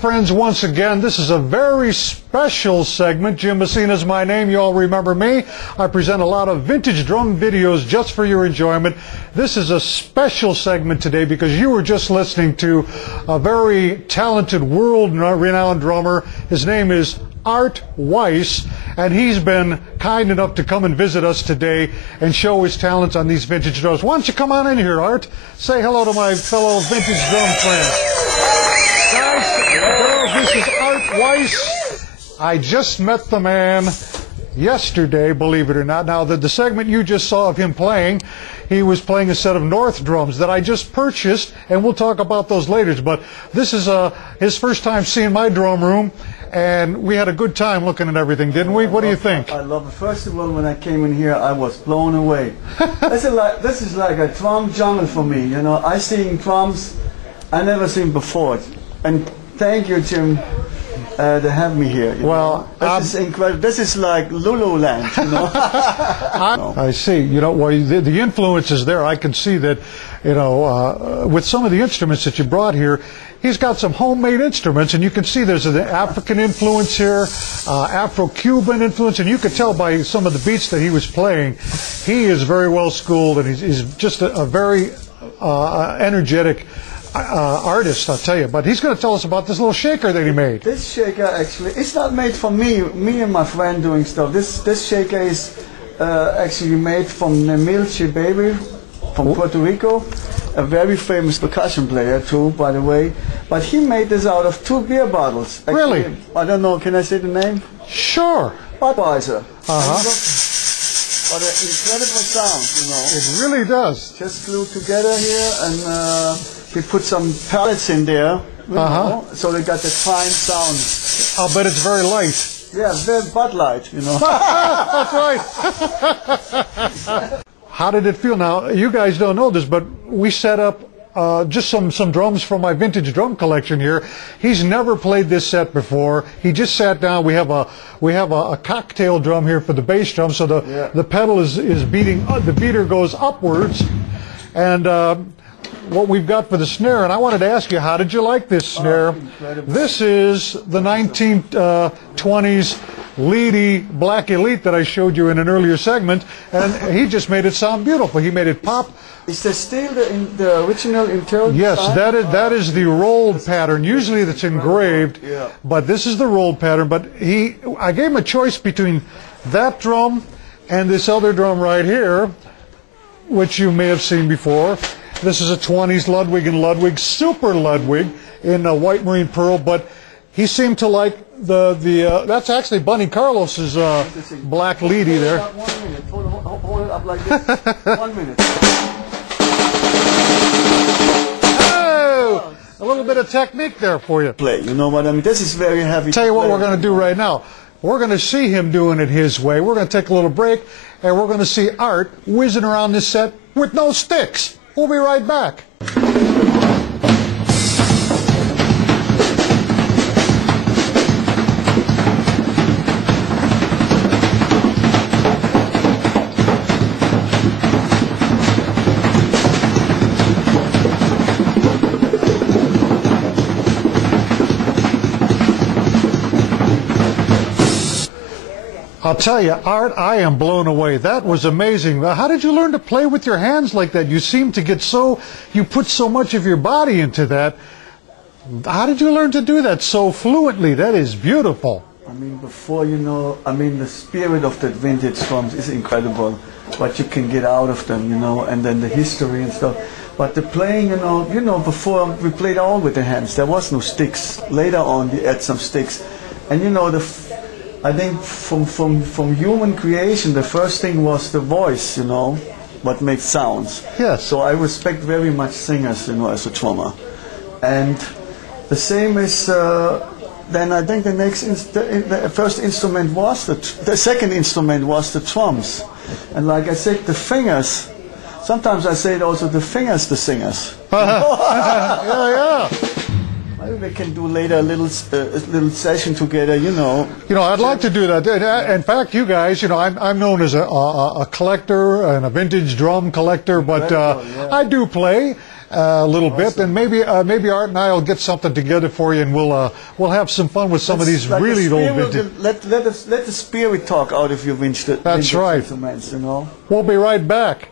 Friends, once again, this is a very special segment. Jim Messina is my name. You all remember me. I present a lot of vintage drum videos just for your enjoyment. This is a special segment today because you were just listening to a very talented, world-renowned drummer. His name is Art Weiss, and he's been kind enough to come and visit us today and show his talents on these vintage drums. Why don't you come on in here, Art? Say hello to my fellow vintage drum friends. Guys, this is Art Weiss. I just met the man yesterday, believe it or not. Now, the segment you just saw of him playing, he was playing a set of North drums that I just purchased, and we'll talk about those later. But this is his first time seeing my drum room, and we had a good time looking at everything, didn't we? What do you think? I love it. First of all, when I came in here, I was blown away. This is like a drum jungle for me. You know, I seen drums I never seen before. And thank you, Jim, to have me here. Well, this is incredible. This is like Lululand, you know. I see. You know, well, the influence is there. I can see that, you know, with some of the instruments that you brought here, he's got some homemade instruments, and you can see there's an African influence here, Afro-Cuban influence, and you could tell by some of the beats that he was playing, he is very well schooled, and he's just a very energetic artist, I'll tell you. But he's going to tell us about this little shaker that he made. This shaker, actually, it's not made for me and my friend doing stuff. This shaker is actually made from Nemilche Baby from Puerto Rico, a very famous percussion player too, by the way. But he made this out of 2 beer bottles. Actually, really? I don't know, can I say the name? Sure. Budweiser. Uh-huh. What an incredible sound, you know. It really does. Just glued together here, and he put some pellets in there, you know, so they got the fine sound. I'll bet it's very light. Yeah, very Bud Light, you know. That's right. How did it feel? Now, you guys don't know this, but we set up just some drums from my vintage drum collection here. He's never played this set before. He just sat down. We have a cocktail drum here for the bass drum, so the pedal is beating. The beater goes upwards, and what we've got for the snare. And I wanted to ask you, how did you like this snare? This is the 1920s LEEDY Black Elite that I showed you in an earlier segment, and he just made it sound beautiful. He made it pop. Is there still the original interior? Yes, that is the rolled pattern. Usually that's engraved, but this is the rolled pattern. But I gave him a choice between that drum and this other drum right here, which you may have seen before. This is a 20s Ludwig and Ludwig, Super Ludwig in white marine pearl, but he seemed to like that's actually Bunny Carlos's black LEEDY there. 1 minute. Hold it up like this. 1 minute. Oh, a little bit of technique there for you. Play, you know what I mean? This is very heavy. Tell you what we're going to do right now. We're going to see him doing it his way. We're going to take a little break, and we're going to see Art whizzing around this set with no sticks. We'll be right back. I'll tell you, Art, I am blown away. That was amazing. How did you learn to play with your hands like that? You seem to get you put so much of your body into that. How did you learn to do that so fluently? That is beautiful. I mean, before you know, I mean, the spirit of that vintage drums is incredible. What you can get out of them, you know, and then the history and stuff. But the playing, you know, before we played all with the hands. There was no sticks. Later on, we add some sticks, and you know, I think from human creation, the first thing was the voice, you know, what makes sounds. Yes. So I respect very much singers, you know, as a drummer, and the same is. Then I think the first instrument was the second instrument was the drums, and like I said, the fingers. Sometimes I say it also, the fingers, the singers. Yeah. Maybe we can do later a little session together, you know. You know, I'd like to do that. In fact, you guys, you know, I'm known as a collector and a vintage drum collector, but I do play a little bit, and maybe Art and I will get something together for you, and we'll have some fun with some of these really old vintage. Let the spirit talk out of your vintage. That's right. Instruments, you know. We'll be right back.